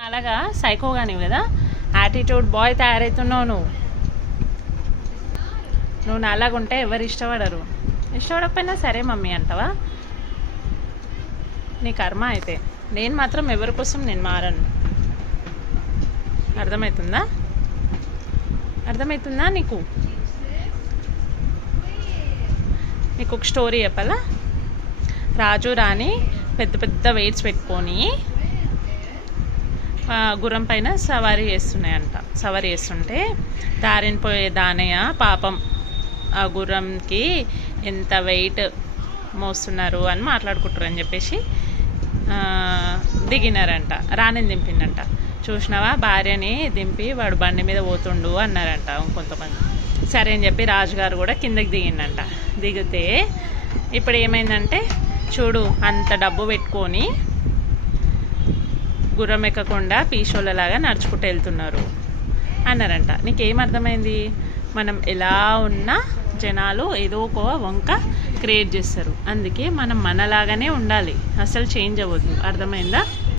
అలాగా సైకోగానివి కదా, attitude bye తయారవుతున్నావు నువ్వు నాలాగుంటే ఎవరు ఇష్టపడరు. ఇష్టపడకపోయినా సరే మమ్మీ అంటావా? నీ కర్మ అయితే. నేను మాత్రం ఎవరి కోసం నేను మారను. అర్థమవుతుందా? అర్థమవుతుందా నీకు? నీకు ఒక స్టోరీ చెప్పాలా? రాజు రాణి పెద్ద పెద్ద వెయిట్స్ పెట్టుకొని గుర్రం పైన సవారీ చేస్తుంటే దారిని పోయే దానయ్య పాపం ఆ గుర్రంకి ఎంత వెయిట్ మోస్తున్నారు అని మాట్లాడుకుంటారు అని చెప్పేసి దిగినారంట. రాణిని దింపిండంట. చూసినావా, భార్యని దింపి వాడు బండి మీద పోతుండు అన్నారంట కొంతమంది. సరే అని చెప్పి రాజుగారు కూడా కిందకి దిగిండంట. దిగితే ఇప్పుడు ఏమైందంటే, చూడు అంత డబ్బు పెట్టుకొని గుర్రం ఎక్కకుండా పీషోళ్ళలాగా నడుచుకుంటూ వెళ్తున్నారు అన్నారంట. నీకేం అర్థమైంది? మనం ఎలా ఉన్నా జనాలు ఏదో ఒక వంక క్రియేట్ చేస్తారు. అందుకే మనం మనలాగానే ఉండాలి, అసలు చేంజ్ అవ్వద్దు. అర్థమైందా?